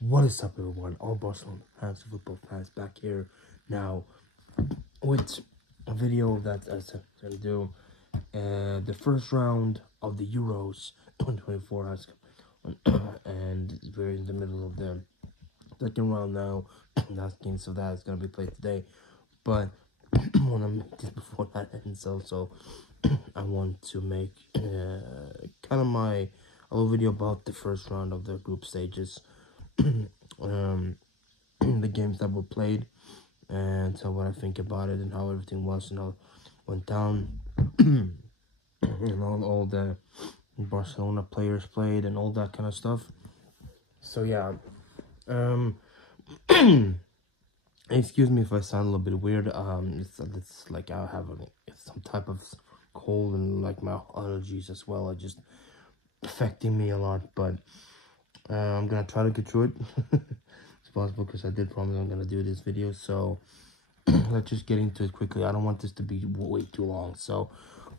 What is up, everyone? All Barcelona fans, football fans, back here now with a video that I'm going to do. The first round of the Euros 2024 has come, and we're in the middle of the second round now. Last game of that is going to be played today, but I want to make this before that ends. Also, I want to make kind of a little video about the first round of the group stages. The games that were played, and so what I think about it and how everything was and how it went down, and all the Barcelona players played and all that kind of stuff. So yeah, excuse me if I sound a little bit weird. It's like I have some type of cold and like my allergies as well are just affecting me a lot, but I'm gonna try to get through it. It's possible because I did promise I'm gonna do this video, so let's just get into it quickly. I don't want this to be way too long, so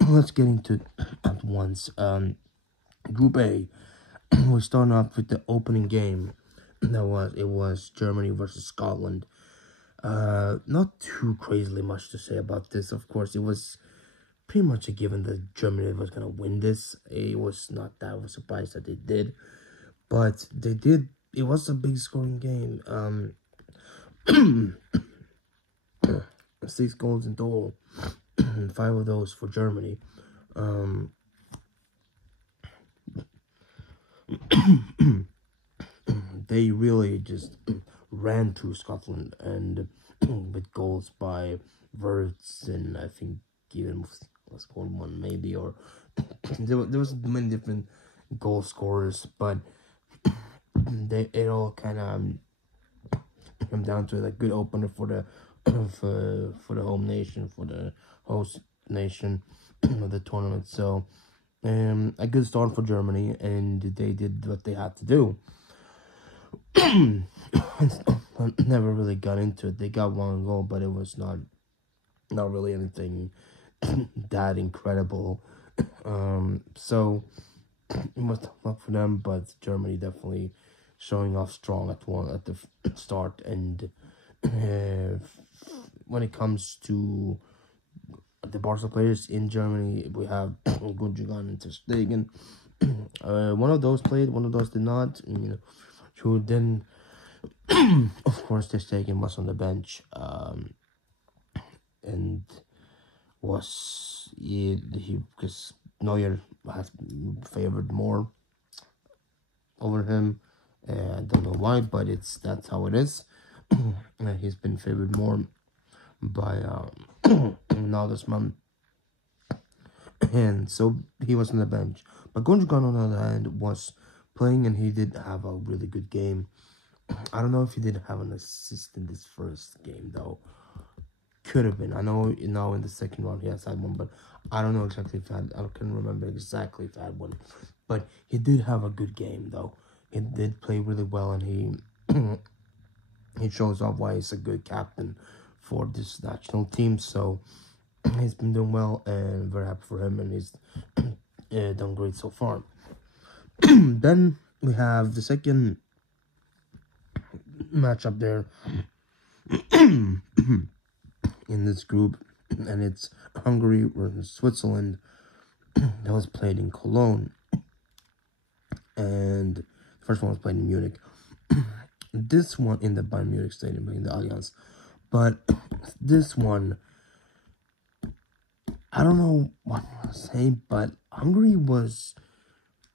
let's get into it at once. Group A, we're starting off with the opening game. It was Germany versus Scotland. Not too crazily much to say about this. Of course, it was pretty much a given that Germany was gonna win this. It was not that of a surprise that they did, but they did. It was a big scoring game. 6 goals in total, 5 of those for Germany. They really just ran through Scotland, and with goals by Wirtz, and I think even was scored one maybe, or there was many different goal scorers, but it all kind of come down to a good opener for the for the home nation, for the host nation of the tournament. So a good start for Germany, and they did what they had to do. Never really got into it. They got 1 goal, but it was not really anything that incredible. So it was tough luck for them, but Germany definitely showing off strong at the start. And when it comes to the Barca players in Germany, we have Gundogan and Ter Stegen. One of those played, one of those did not. Who then, of course, Ter Stegen was on the bench, and was he because Neuer has favored more over him. I don't know why, but that's how it is. He's been favored more by Nagelsmann, and so he was on the bench. But Gundogan, on the other hand, was playing, and he did have a really good game. I don't know if he did have an assist in this first game, though. Could have been. I know now in the second round he has had one, but I don't know exactly if I can't remember exactly if I had one. But he did have a good game, though. He did play really well, and he shows off why he's a good captain for this national team. So he's been doing well, and very happy for him, and he's done great so far. Then we have the second matchup there in this group, and it's Hungary versus Switzerland. That was played in Cologne, and the first one was played in Munich. This one in the Bayern Munich Stadium, in the Allianz. But this one, I don't know what to say, but Hungary was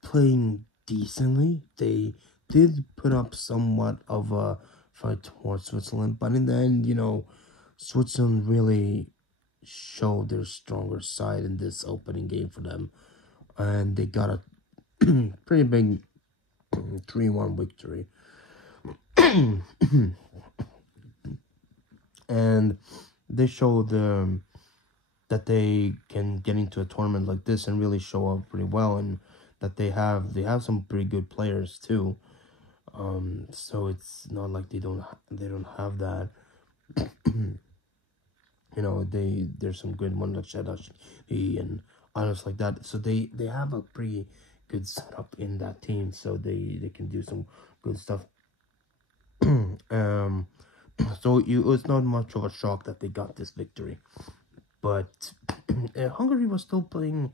playing decently. They did put up somewhat of a fight towards Switzerland, but in the end, Switzerland really showed their stronger side in this opening game for them, and they got a pretty big 3-1 victory. And they showed that they can get into a tournament like this and really show up pretty well, and that they have some pretty good players too. So it's not like they don't have that. There's some good ones like Shadash and others like that. So they have a pretty good setup in that team, so they can do some good stuff um, so it was not much of a shock that they got this victory. But Hungary was still playing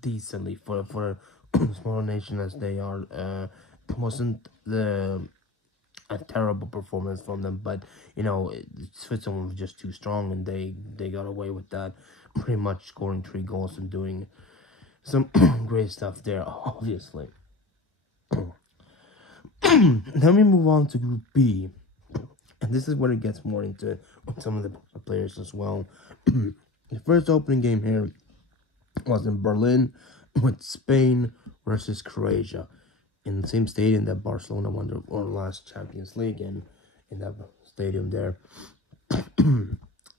decently for a small nation as they are. Wasn't a terrible performance from them, but you know Switzerland was just too strong, and they got away with that, pretty much scoring 3 goals and doing some great stuff there. Obviously, then we move on to Group B, and this is where it gets more into some of the players as well. The first opening game here was in Berlin with Spain versus Croatia in the same stadium that Barcelona won their last Champions League in that stadium there.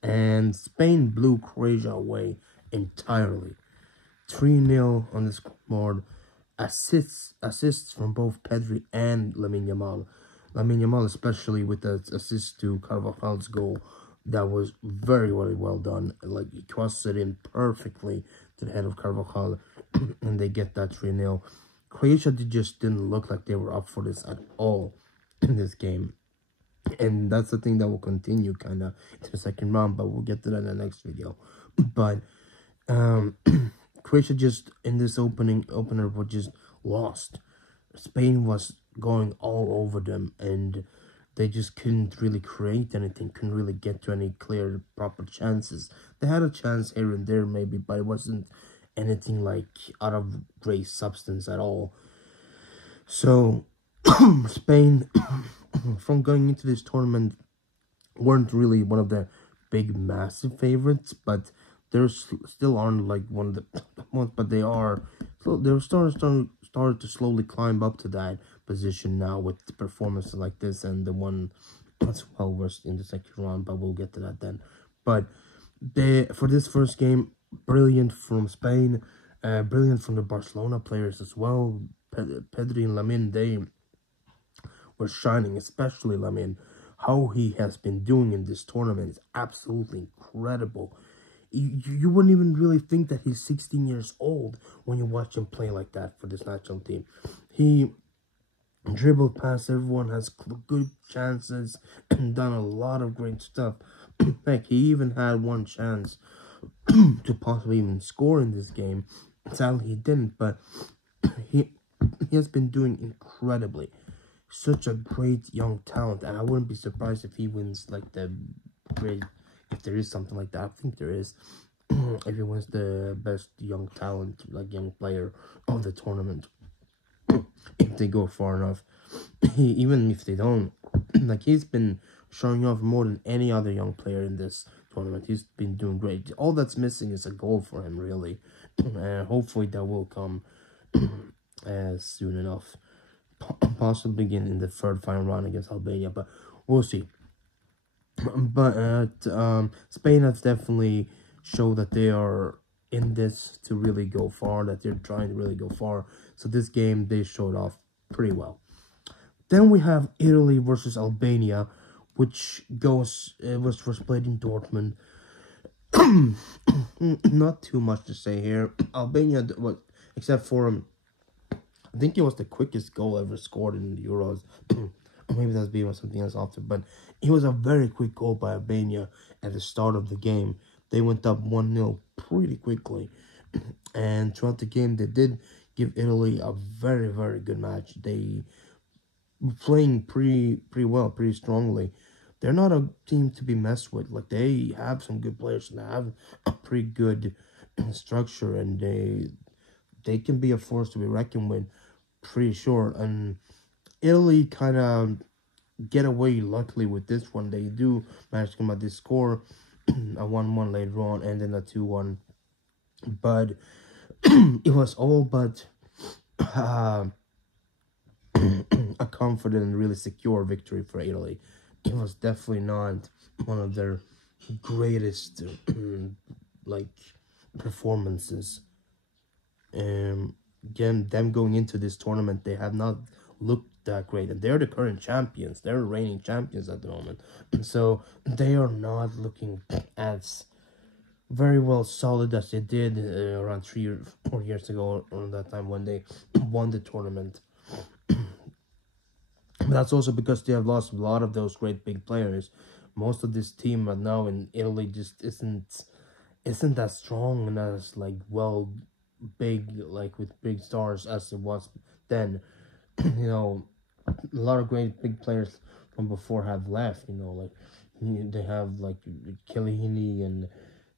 And Spain blew Croatia away entirely. 3-0 on the scoreboard. Assists from both Pedri and Lamine Yamal. Lamine Yamal especially with the assist to Carvajal's goal. That was very, very well done. Like, he crossed it in perfectly to the head of Carvajal, and they get that 3-0. Croatia just didn't look like they were up for this at all in this game. And that's the thing that will continue kind of to the second round, but we'll get to that in the next video. But Croatia just, in this opener, was just lost. Spain was going all over them, and they just couldn't really create anything, couldn't really get to any clear, proper chances. They had a chance here and there, maybe, but it wasn't anything like out of great substance at all. So, Spain, from going into this tournament, weren't really one of the big, massive favorites, but they're still aren't like one of the ones, but they are. So they're started to slowly climb up to that position now with the performances like this, and the one as well was in the second round, but we'll get to that then. But for this first game, brilliant from Spain, brilliant from the Barcelona players as well. Pedri and Lamine, they were shining, especially Lamine. How he has been doing in this tournament is absolutely incredible. You wouldn't even really think that he's 16 years old when you watch him play like that for this national team. He dribbled past everyone, has good chances, and done a lot of great stuff. Heck, he even had one chance to possibly even score in this game. Sadly, he didn't, but he has been doing incredibly. Such a great young talent, and I wouldn't be surprised if he wins like the great. If there is something like that, I think there is. If he wins the best young talent, like young player of the tournament, if they go far enough, even if they don't, like he's been showing off more than any other young player in this tournament. He's been doing great. All that's missing is a goal for him, really. Hopefully that will come soon enough. Possibly begin in the third final round against Albania, but we'll see. But Spain has definitely showed that they are in this to really go far, that they're trying to really go far. So this game, they showed off pretty well. Then we have Italy versus Albania, which was first played in Dortmund. Not too much to say here. Albania, except for I think it was the quickest goal ever scored in the Euros. Maybe that's being something else after, but it was a very quick goal by Albania at the start of the game. They went up 1-0 pretty quickly, and throughout the game, they did give Italy a very, very good match. They were playing pretty well, pretty strongly. They're not a team to be messed with. Like, they have some good players, and they have a pretty good structure, and they can be a force to be reckoned with, pretty sure. And Italy kind of get away luckily with this one. They do manage to come out this score, a 1-1 later on, and then a 2-1. But it was all but a confident and really secure victory for Italy. It was definitely not one of their greatest like performances. Again, them going into this tournament, they have not looked that great, and they're the current champions. They're reigning champions at the moment, so they are not looking as very well solid as they did around 3 or 4 years ago, around that time when they won the tournament. But That's also because they have lost a lot of those great big players. Most of this team right now in Italy just isn't as strong and as like well big like with big stars as it was then. You know, a lot of great big players from before have left. You know, like they have like Chiellini and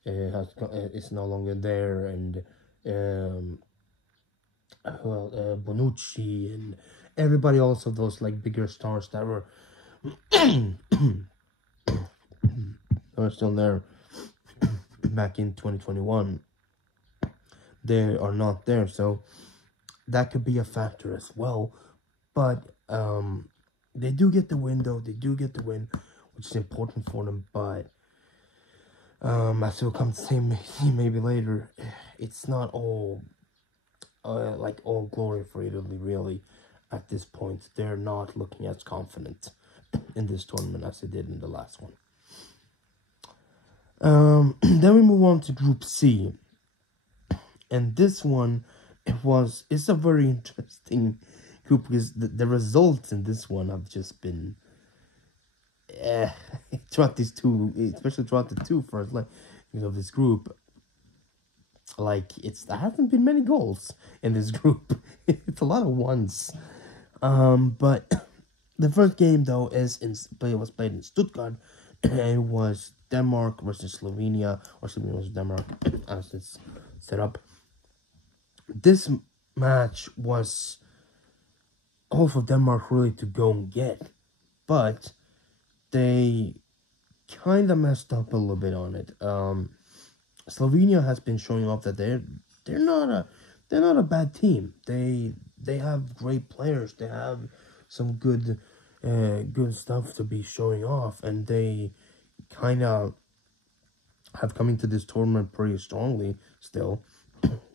is no longer there, and um, Bonucci and everybody else of those like bigger stars that were are still there back in 2021. They are not there, so that could be a factor as well. But they do get the win though. They do get the win, which is important for them. But as we'll come to see maybe later, it's not all like all glory for Italy really. At this point, they're not looking as confident in this tournament as they did in the last one. Then we move on to Group C, and this one it's a very interesting group because the results in this one have just been throughout these two, especially throughout the two first like of this group. Like there hasn't been many goals in this group. It's a lot of ones. But the first game though was played in Stuttgart, and it was Denmark versus Slovenia, or Slovenia versus Denmark as it's set up. This match was all for Denmark really to go and get, but they kind of messed up a little bit on it. Slovenia has been showing off that they're not a bad team. They have great players. They have some good stuff to be showing off, and they kind of have come into this tournament pretty strongly still,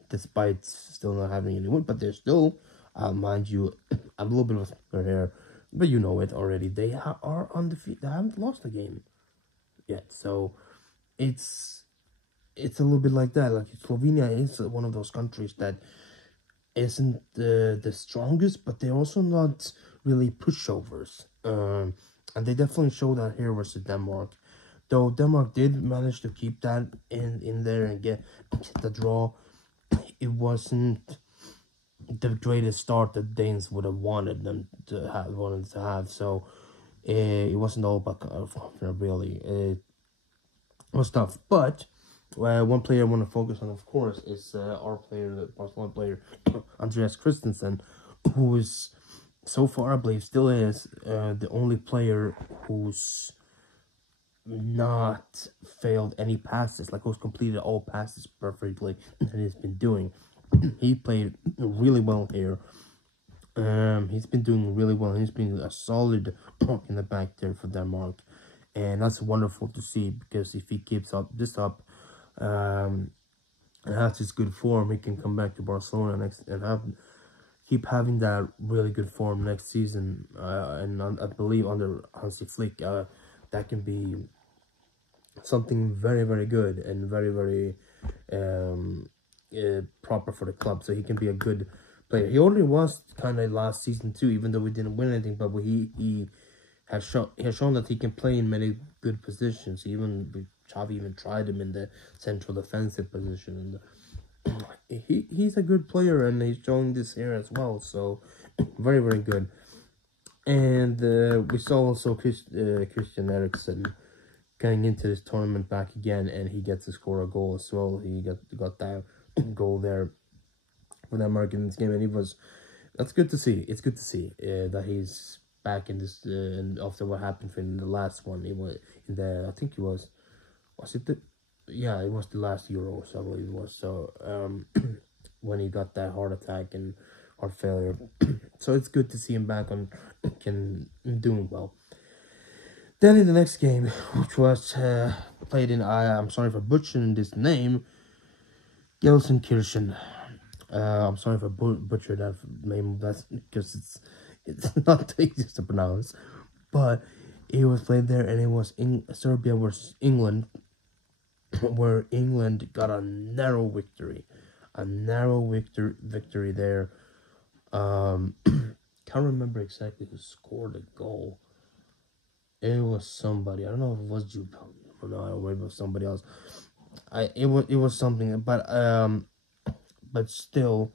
despite still not having any win. But they're still, mind you, a little bit of their hair, but you know it already. They are undefeated. They haven't lost a game yet, so it's a little bit like that. Like Slovenia is one of those countries that isn't the strongest, but they're also not really pushovers. And they definitely show that here versus Denmark. Though Denmark did manage to keep that in there and get the draw, it wasn't the greatest start that Danes would have wanted them to have. So it wasn't all about confidence really. It was tough, but one player I want to focus on, of course, is our player, the Barcelona player, Andreas Christensen, who is, so far, I believe, still is the only player who's not failed any passes, like who's completed all passes perfectly that he's been doing. He played really well here. He's been doing really well. He's been a solid in the back there for Denmark, and that's wonderful to see, because if he keeps this up, and has this good form, he can come back to Barcelona next and keep having that really good form next season. And I believe under Hansi Flick, that can be something very, very good and very, very proper for the club. So he can be a good player. He already was kind of last season too, even though we didn't win anything. But he has shown that he can play in many good positions. Xavi even tried him in the central defensive position, and he's a good player, and he's showing this here as well. So very, very good. And we saw also Christian Eriksen getting into this tournament back again, and he gets to score a goal as well. He got that goal there for Denmark in this game, and that's good to see. It's good to see that he's back in this, and after what happened in the last one. It was I think it was it it was the last Euros, I believe it was. So when he got that heart attack and heart failure, so it's good to see him back on doing well. Then in the next game, which was played in, I'm sorry for butchering this name, Gelsenkirchen. I'm sorry if I butchered that name. That's because it's not the easiest to pronounce, but it was played there, and it was Serbia versus England, where England got a narrow victory, victory there, because can't remember exactly who scored the goal. It was somebody. I don't know if it was Jude or no, I don't remember, it was somebody else. It was something, but still,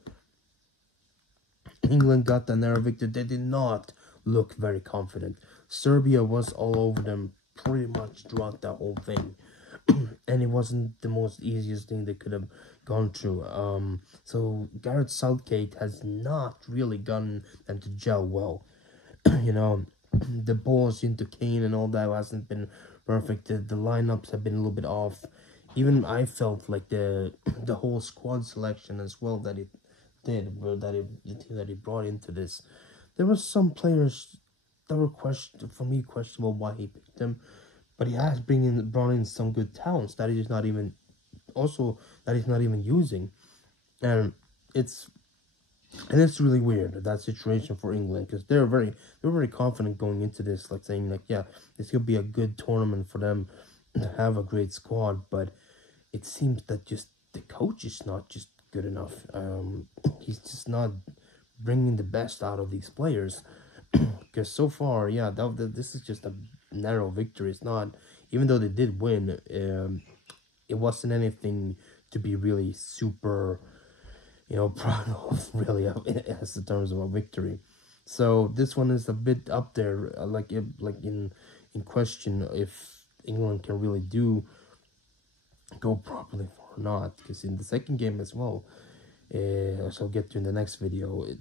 England got the narrow victory. They did not look very confident. Serbia was all over them pretty much throughout the whole thing. And it wasn't the most easiest thing they could have gone through. So Gareth Southgate has not really gotten them to gel well. You know, the balls into Kane and all that hasn't been perfect. The lineups have been a little bit off. Even I felt like the whole squad selection as well that it did, that he brought into this. There were some players that were questionable why he picked them, but he has brought in some good talents that he's not even using, and it's really weird, that situation for England, because they were very confident going into this, like saying like, yeah, this could be a good tournament for them to have a great squad, but it seems that just the coach is not just good enough. He's just not bringing the best out of these players. Because so far, yeah, this is just a narrow victory. It's not, even though they did win, it wasn't anything to be really super, proud of, really, as in terms of a victory. So this one is a bit up there, like in question if England can really go properly or not. Because in the second game as well, as I'll get to in the next video, it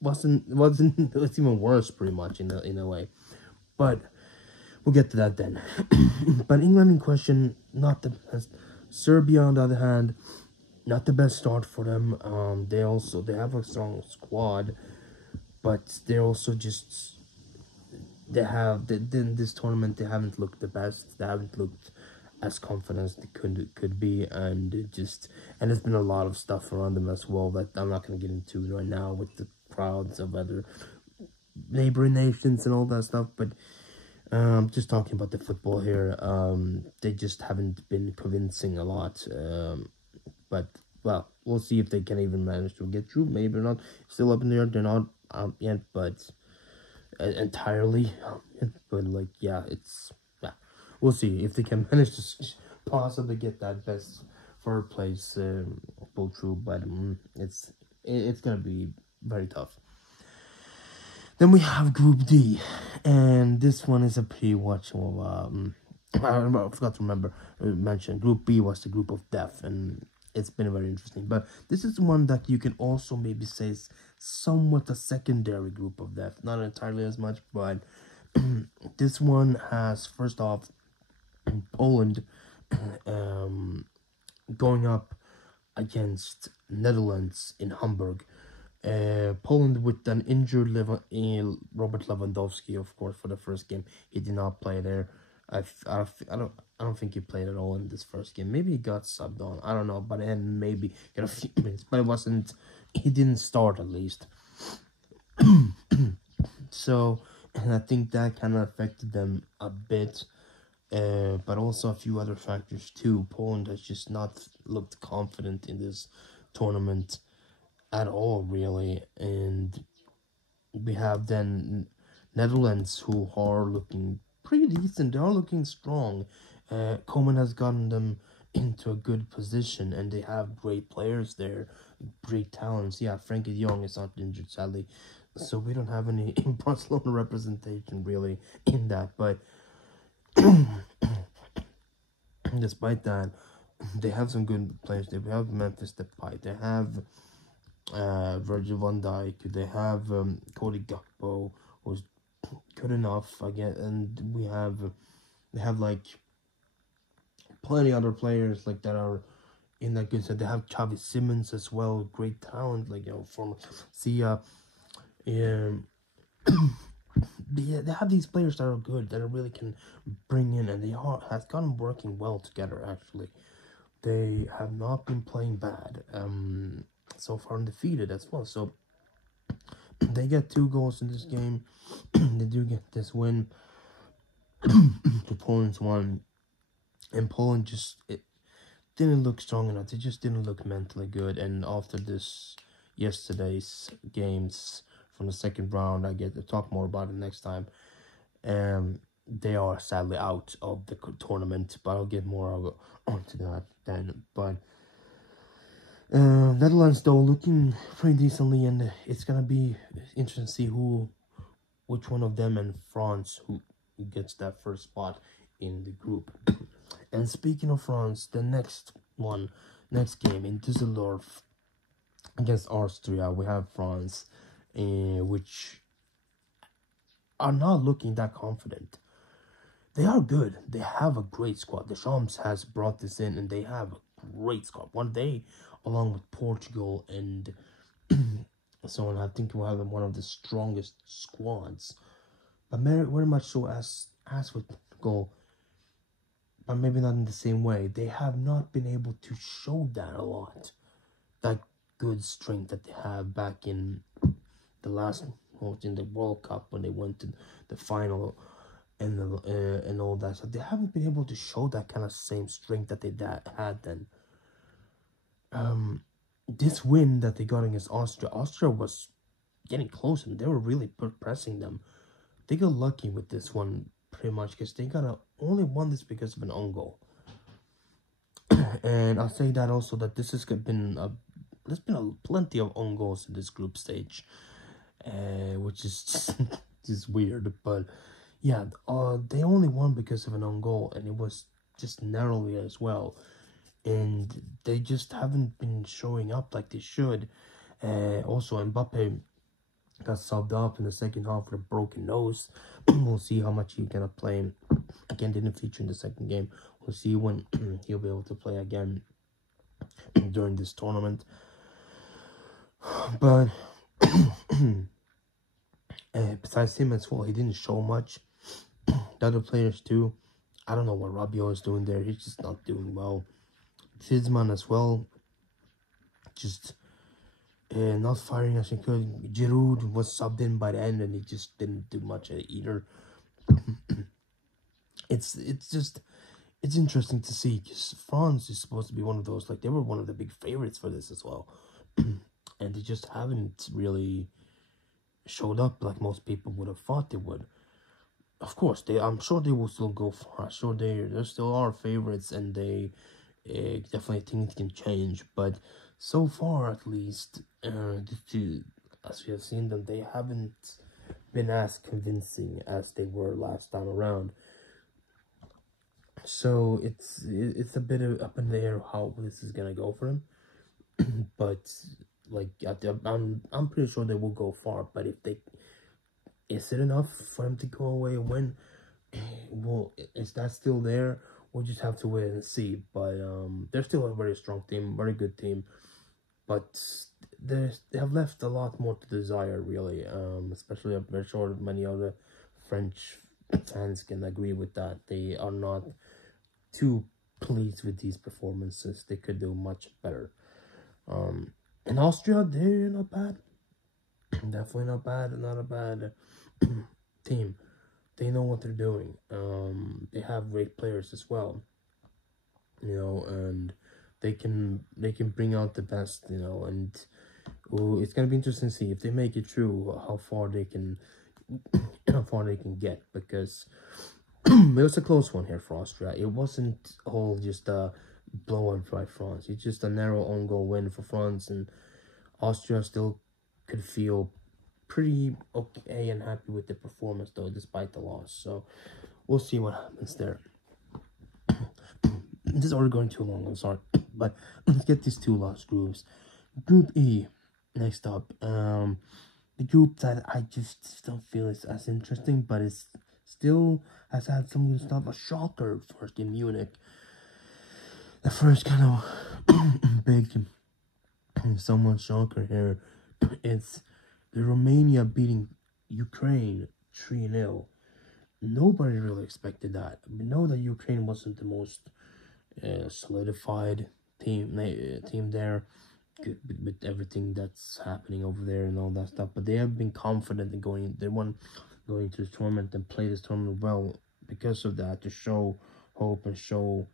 wasn't it's even worse pretty much in a way, but we'll get to that then. But England in question, not the best. Serbia on the other hand, not the best start for them. They have a strong squad, but they also just in this tournament they haven't looked the best. They haven't looked as confident as they could be, and there's been a lot of stuff around them as well that I'm not gonna get into right now with the crowds of other neighboring nations and all that stuff. But just talking about the football here, they just haven't been convincing a lot. But well, we'll see if they can even manage to get through. Maybe not. Still up in the air. They're not out yet, but entirely. But like, yeah, we'll see if they can manage to possibly get that best third place pull through. But it's gonna be very tough. Then we have Group D, and this one is a pretty watchable. I forgot to mention Group B was the group of death, and it's been very interesting. But this is one that you can also maybe say is somewhat a secondary group of death, not entirely as much, but this one has, first off, Poland going up against Netherlands in Hamburg. Poland with an injured Robert Lewandowski, of course, for the first game. He did not play there. I don't think he played at all in this first game. Maybe he got subbed on. I don't know, but then maybe got a few minutes. But he didn't start at least. So, and I think that kind of affected them a bit. But also a few other factors too. Poland has just not looked confident in this tournament at all, really. And we have then Netherlands, who are looking pretty decent. They are looking strong. Koeman has gotten them into a good position, and they have great players there, great talents. Yeah, Frankie de Jong is not injured, sadly, so we don't have any Barcelona representation really in that. But despite that, they have some good players. They have Memphis Depay. They have Virgil van Dijk. They have Cody Gakpo, who's good enough again, and they have like plenty other players like that are in that good set. They have Xavi Simons as well, great talent, like from Sia. They have these players that are good, that really can bring in, and has gotten working well together. Actually, they have not been playing bad. So far undefeated as well. So they get 2 goals in this game. They do get this win. To Poland's 1, and Poland it didn't look strong enough. They just didn't look mentally good. And after yesterday's games, from the second round. I get to talk more about it next time. They are sadly out of the tournament, but I'll get more onto that then. But Netherlands though looking pretty decently, and it's gonna be interesting to see which one of them and France who gets that first spot in the group. And speaking of France, the next game in Düsseldorf against Austria, we have France, which are not looking that confident. They are good. They have a great squad. Deschamps has brought this in, and they have a great squad. One day, along with Portugal and so on, I think we'll have one of the strongest squads. But very much so as with Portugal, but maybe not in the same way. They have not been able to show that a lot. That good strength that they have back in the last, in the World Cup when they went to the final and all that. So they haven't been able to show that kind of same strength that they had then. This win that they got against Austria was getting close, and they were really pressing them. They got lucky with this one pretty much because they only won this because of an own goal. And I'll say that also that this has been there's been plenty of own goals in this group stage, which is just weird. But yeah, they only won because of an own goal, and it was just narrowly as well. And they just haven't been showing up like they should. Also, Mbappe got subbed off in the second half with a broken nose. We'll see how much he's gonna play. Again, didn't feature in the second game. We'll see when he'll be able to play again during this tournament. But besides him as well, he didn't show much. The other players too. I don't know what Rabiot is doing there. He's just not doing well. Griezmann as well, just not firing as he could. Giroud was subbed in by the end, and he just didn't do much either. It's interesting to see because France is supposed to be one of those, like they were one of the big favorites for this as well, and they just haven't really showed up like most people would have thought they would. Of course, I'm sure they will still go far. I'm sure they still are favorites, and they definitely things can change. But so far, at least, as we have seen them, they haven't been as convincing as they were last time around. So it's a bit up in the air how this is gonna go for them. But like I'm pretty sure they will go far. But is it enough for them to go away and win? Well, is that still there? We'll just have to wait and see. But they're still a very strong team, very good team. But they have left a lot more to desire, really. Especially I'm very sure many other French fans can agree with that. They are not too pleased with these performances. They could do much better. In Austria, they're not bad. Definitely not bad. Not a bad team. They know what they're doing. They have great players as well. You know, and they can bring out the best. You know, and it's gonna be interesting to see if they make it through how far they can get, because it was a close one here for Austria. It wasn't all just a blowout by France. It's just a narrow own goal win for France, and Austria still could feel pretty okay and happy with the performance though, despite the loss. So we'll see what happens there. This is already going too long, I'm sorry. But let's get these two last groups. Group E, next up. The group that I just don't feel is as interesting, but it's still has had some good stuff. A shocker first in Munich. The first kind of big somewhat shocker here. It's the Romania beating Ukraine 3-0. Nobody really expected that. We know that Ukraine wasn't the most solidified team there with everything that's happening over there and all that stuff. But they have been confident in going to this tournament and play this tournament well because of that, to show hope and show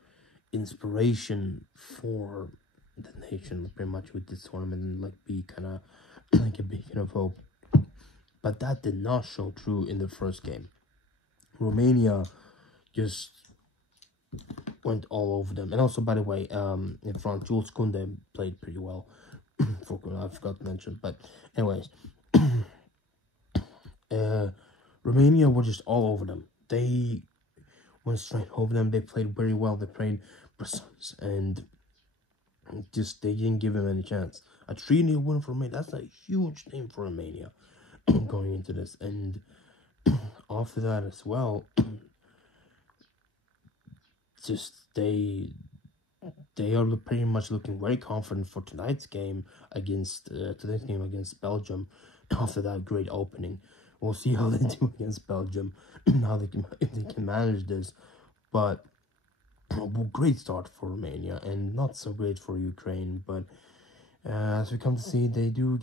inspiration for the nation pretty much with this tournament, and like be kind of like a beacon of hope. but that did not show true in the first game. Romania just went all over them. And also, by the way, in front, Jules Koundé played pretty well. I forgot to mention, but anyways, Romania were just all over them. They went straight over them. They played very well. They played precise, and just they didn't give him any chance. A 3-0 win for Romania. That's a huge thing for Romania going into this. And after that as well, just they are pretty much looking very confident for tonight's game against Belgium. After that great opening, we'll see how they do against Belgium, how they can if they can manage this. But great start for Romania and not so great for Ukraine. But as we come to see, they do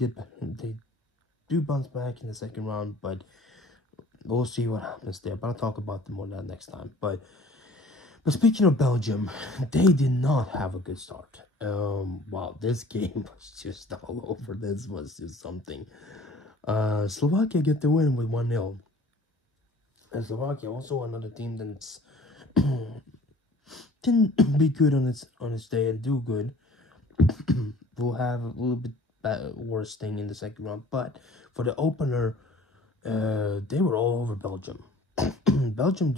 bounce back in the second round. But we'll see what happens there. But I'll talk about them more that next time. But speaking of Belgium, they did not have a good start. Wow, this game was just all over. This was just something. Slovakia get the win with 1-0. And Slovakia also another team that's didn't be good on its day and do good. We'll have a little bit worse thing in the second round. But for the opener, they were all over Belgium. Belgium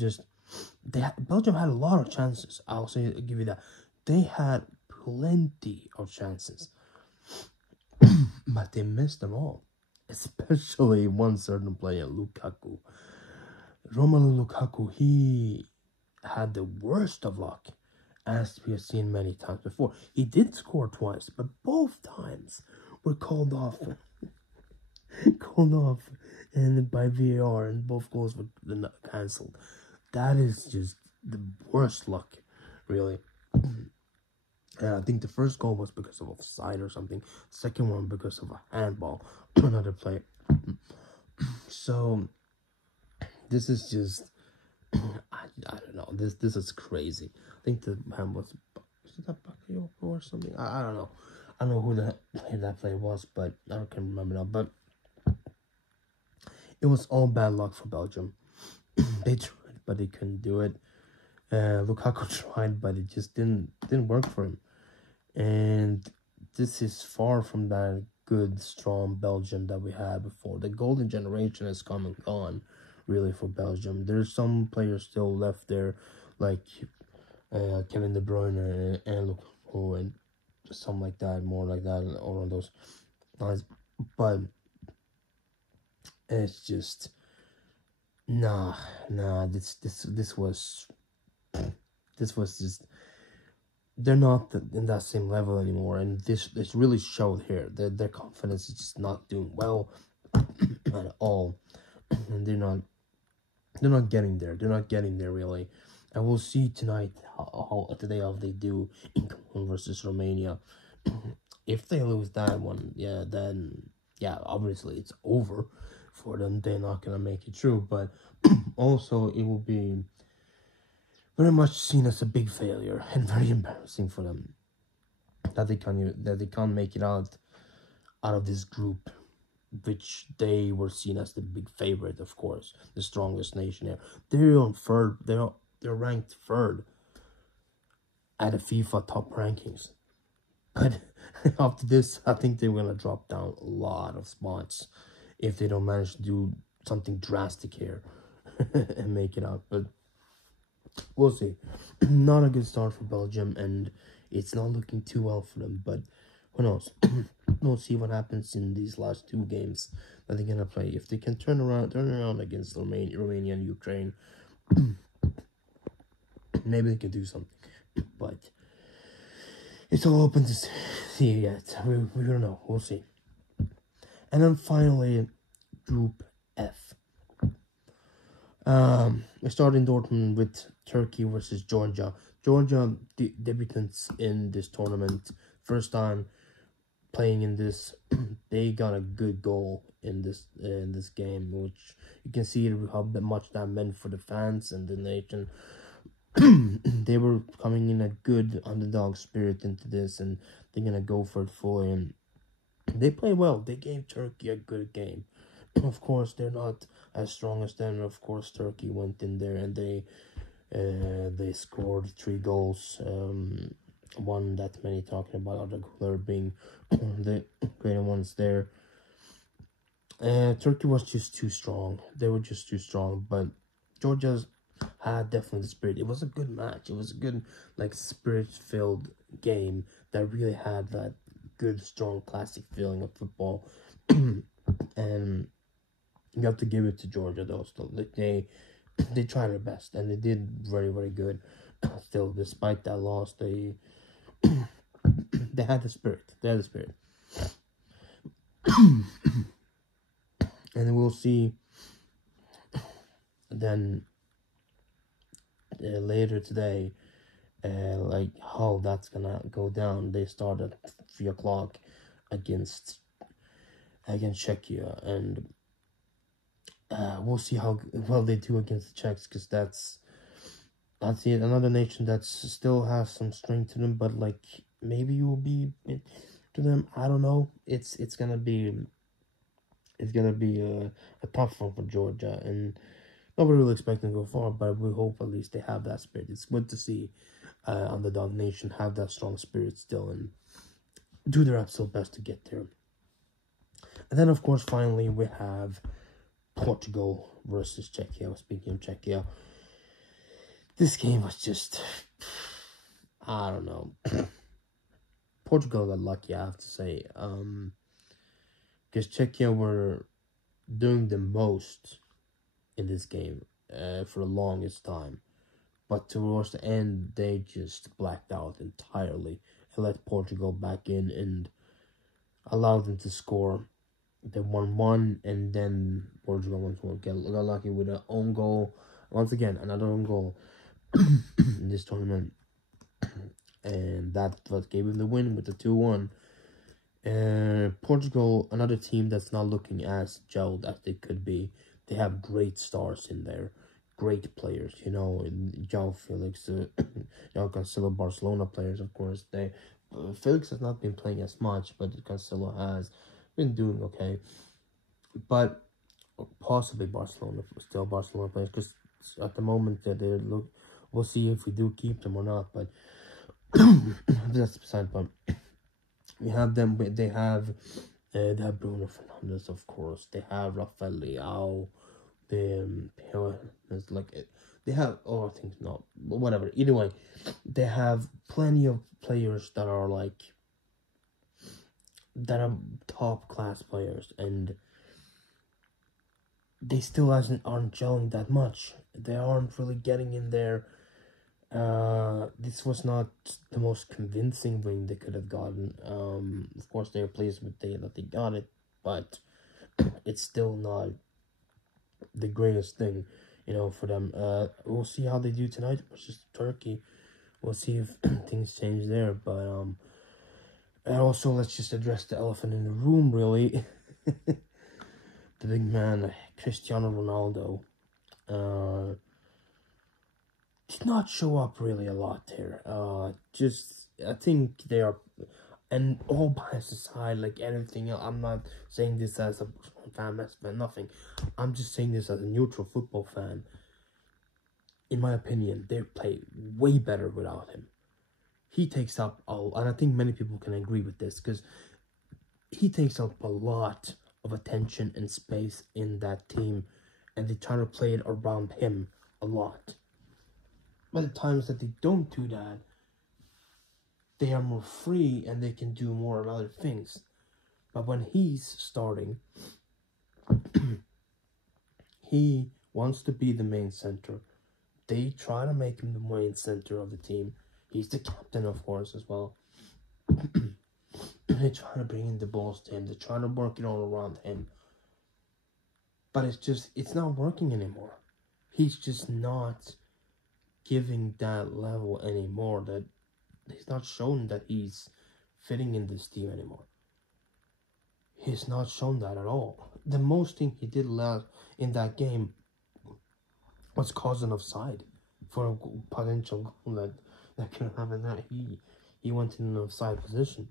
had a lot of chances. I'll give you that. They had plenty of chances, but they missed them all. Especially one certain player, Lukaku. Romelu Lukaku, he had the worst of luck, as we have seen many times before. He did score twice, but both times were called off. And by VAR, and both goals were cancelled. That is just the worst luck, really. And I think the first goal was because of offside or something. Second one because of a handball, another player. So this is just I don't know. This is crazy. I think the hand was it that Bakayoko or something. I don't know. I don't know who that player was, but I can't remember now. But it was all bad luck for Belgium. They tried, but they couldn't do it. Lukaku tried, but it just didn't work for him. And this is far from that good, strong Belgium that we had before. The golden generation has come and gone, really, for Belgium. There's some players still left there, like Kevin De Bruyne and Lukaku and something like that, more like that, all of those lines. But it's just nah. This was just. They're not in that same level anymore, and this really showed here. Their confidence is just not doing well at all, and they're not getting there. They're not getting there really, and we'll see tonight how they do in versus Romania. If they lose that one, then obviously it's over for them. They're not gonna make it through, but also it will be very much seen as a big failure and very embarrassing for them that they can't make it out of this group, which they were seen as the big favorite, of course, the strongest nation here. They're on third. They're ranked third at the FIFA top rankings, but after this, I think they're gonna drop down a lot of spots if they don't manage to do something drastic here and make it out. But we'll see. Not a good start for Belgium, and it's not looking too well for them, but who knows? We'll see what happens in these last two games that they're gonna play. If they can turn around against Romania and Ukraine, maybe they can do something. But it's all open to see yet. We don't know. We'll see. And then finally, Group F. We start in Dortmund with Turkey versus Georgia. Georgia, debutants in this tournament, first time playing in this. They got a good goal in this game, which you can see how much that meant for the fans and the nation. They were coming in a good underdog spirit into this, and they're gonna go for it fully. And they played well. They gave Turkey a good game. of course, they're not as strong as them. Of course, Turkey went in there and they scored 3 goals. One that many talking about Arda Güler being the great ones there. Turkey was just too strong. They were just too strong. But Georgia's had definitely the spirit. It was a good match. It was a good, like, spirit-filled game that really had that good, strong, classic feeling of football. And you have to give it to Georgia though. Still, like they tried their best and they did very, very good. Still, despite that loss, they they had the spirit. They had the spirit. And we'll see then later today, like how that's gonna go down. They start at 3 o'clock against Czechia, and we'll see how well they do against the Czechs, because that's it. Another nation that still has some strength to them, but like maybe you will be to them. I don't know. It's gonna be a tough one for Georgia, and nobody really expecting to go far, but we hope at least they have that spirit. It's good to see underdog nation have that strong spirit still and do their absolute best to get there. And then, of course, finally, we have Portugal versus Czechia. Speaking of Czechia, this game was just, I don't know. Portugal got lucky, I have to say. Because Czechia were doing the most in this game for the longest time. But towards the end, they just blacked out entirely and let Portugal back in and allowed them to score. They won 1, and then Portugal got lucky with an own goal. Once again, another own goal in this tournament. And that what gave them the win with the 2-1. Portugal, another team that's not looking as gelled as they could be. They have great stars in there. Great players, you know, João Felix, João Cancelo, Barcelona players, of course. Felix has not been playing as much, but Cancelo has been doing okay. But possibly Barcelona players, because at the moment that they look, we'll see if we do keep them or not. But that's beside the point. We have them. They have Bruno Fernandes, of course. They have Rafael Leao. It's like they have I think not, but whatever. Either way, they have plenty of players that are top class players, and they still aren't gelling that much. They aren't really getting in there. This was not the most convincing win they could have gotten. Of course, they are pleased with that they got it, but it's still not the greatest thing, you know, for them. We'll see how they do tonight versus Turkey. We'll see if things change there. But and also let's just address the elephant in the room, really. The big man, Cristiano Ronaldo, did not show up really a lot here. I think they are, and all bias aside, like anything else, I'm not saying this as a fan, nothing. I'm just saying this as a neutral football fan. In my opinion, they play way better without him. He takes up and I think many people can agree with this, because he takes up a lot of attention and space in that team, and they try to play it around him a lot. But the times that they don't do that, they are more free and they can do more other things. But when he's starting, he wants to be the main center. They try to make him the main center of the team. He's the captain, of course, as well. They try to bring in the balls to him. They try to work it all around him. But it's not working anymore. He's just not giving that level anymore. That he's not shown that he's fitting in this team anymore. He's not shown that at all. The most thing he did in that game was cause an offside for a potential goal that could have happened. That he went in an offside position.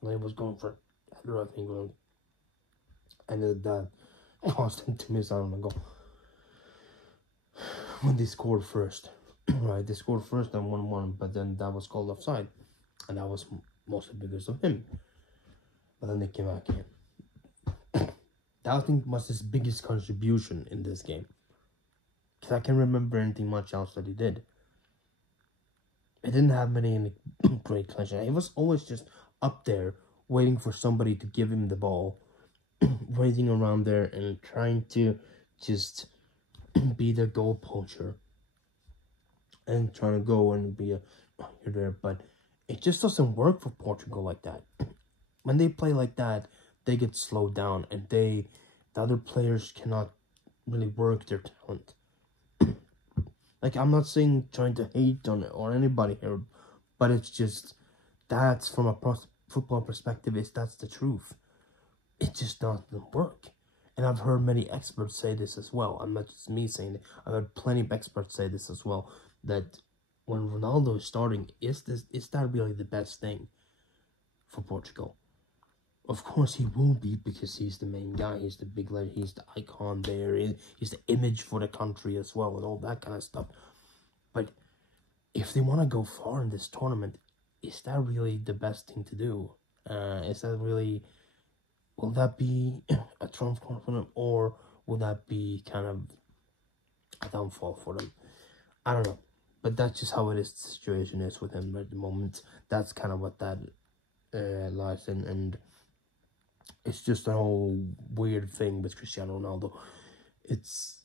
And he was going for header, I think, and did that. caused them to miss out on a goal when they scored first. Right, they scored first and 1-1, but then that was called offside, and that was mostly because of him. But then they came back in. That I think was his biggest contribution in this game, because I can't remember anything much else that he did. He didn't have many great clinches. He was always just up there waiting for somebody to give him the ball, waiting around there and trying to just be the goal poacher and trying to go and be a you're there. But it just doesn't work for Portugal like that. When they play like that, they get slowed down, and the other players cannot really work their talent. Like, I'm not saying trying to hate on or anybody here, but it's just, that's from a football perspective, that's the truth. It just doesn't work. And I've heard many experts say this as well. I'm not just me saying it. I've heard plenty of experts say this as well, that when Ronaldo is starting, is that really the best thing for Portugal? Of course he will be, because he's the main guy, he's the big leader, he's the icon there, he's the image for the country as well, and all that kind of stuff. But if they want to go far in this tournament, is that really the best thing to do? Is that really, will that be a trump card for them, or will that be kind of a downfall for them? I don't know, but that's just how it is. The situation is with him at the moment. That's kind of what that lies in, and it's just a whole weird thing with Cristiano Ronaldo. It's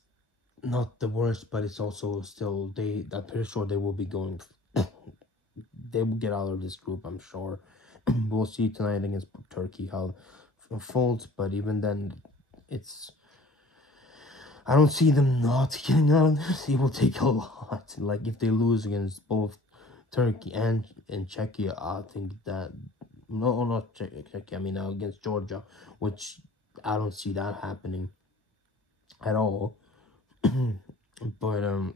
not the worst, but it's also still, I'm pretty sure they will be going, they will get out of this group, I'm sure. We'll see tonight against Turkey how it unfolds, but even then, I don't see them not getting out of this. It will take a lot. Like, if they lose against both Turkey and Czechia, I think that, no, not Czechia, I mean against Georgia, which I don't see that happening at all. But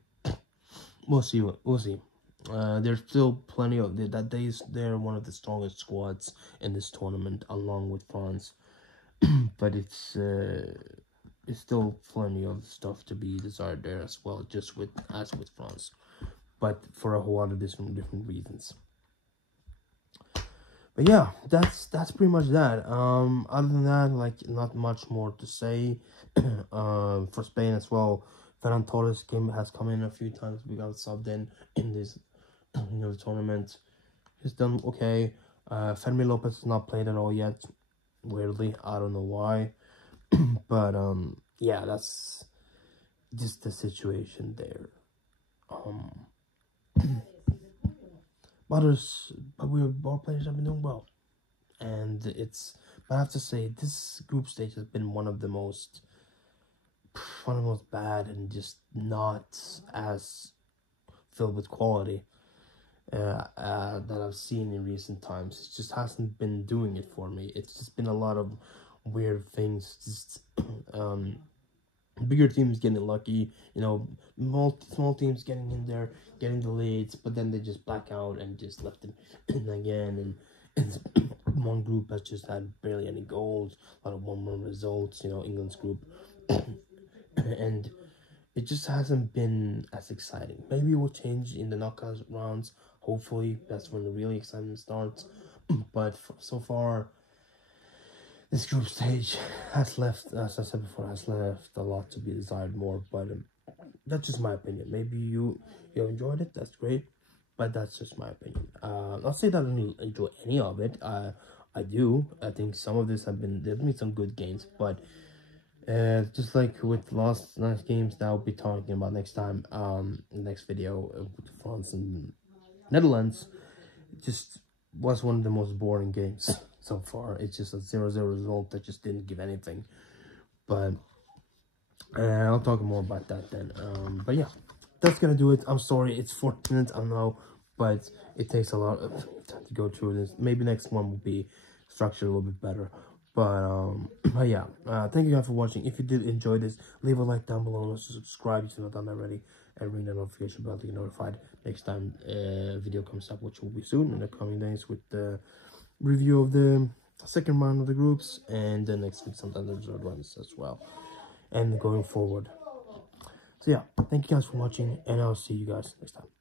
we'll see. There's still plenty of they're one of the strongest squads in this tournament, along with France. But it's still plenty of stuff to be desired there as well, just as with France, but for a whole lot of different reasons. But yeah, that's pretty much that. Other than that, like, not much more to say. For Spain as well, Ferran Torres has come in a few times. We got subbed in this tournament. He's done okay. Fermi Lopez has not played at all yet. Weirdly, I don't know why. But yeah, that's just the situation there. But our players have been doing well, and but I have to say, this group stage has been one of the most bad, and just not as filled with quality that I've seen in recent times. It just hasn't been doing it for me. It's just been a lot of weird things. Just bigger teams getting lucky, small teams getting in there, getting the leads, but then they just black out and just left them in again. And one group has just had barely any goals, a lot of 1-1 results, England's group. And it just hasn't been as exciting. Maybe it will change in the knockout rounds. Hopefully, that's when the really excitement starts. But so far, this group stage has left, as I said before, a lot to be desired more. But that's just my opinion. Maybe you enjoyed it. That's great. But that's just my opinion. I'll say that I didn't enjoy any of it. I do. I think some of this there's been some good games. But just like with last night's games that I'll be talking about next time, next video, with France and Netherlands, it just was one of the most boring games so far. It's just a 0-0 result that just didn't give anything. But I'll talk more about that then. But yeah, that's gonna do it. I'm sorry, it's 14 minutes, I know, but it takes a lot of time to go through this. Maybe next one will be structured a little bit better. But yeah, thank you guys for watching. If you did enjoy this, leave a like down below and subscribe if you've not done that already, and ring the notification bell to get notified next time a video comes up, which will be soon in the coming days, with the review of the second round of the groups, and the next week sometimes the third ones as well. and going forward. So yeah, thank you guys for watching, and I'll see you guys next time.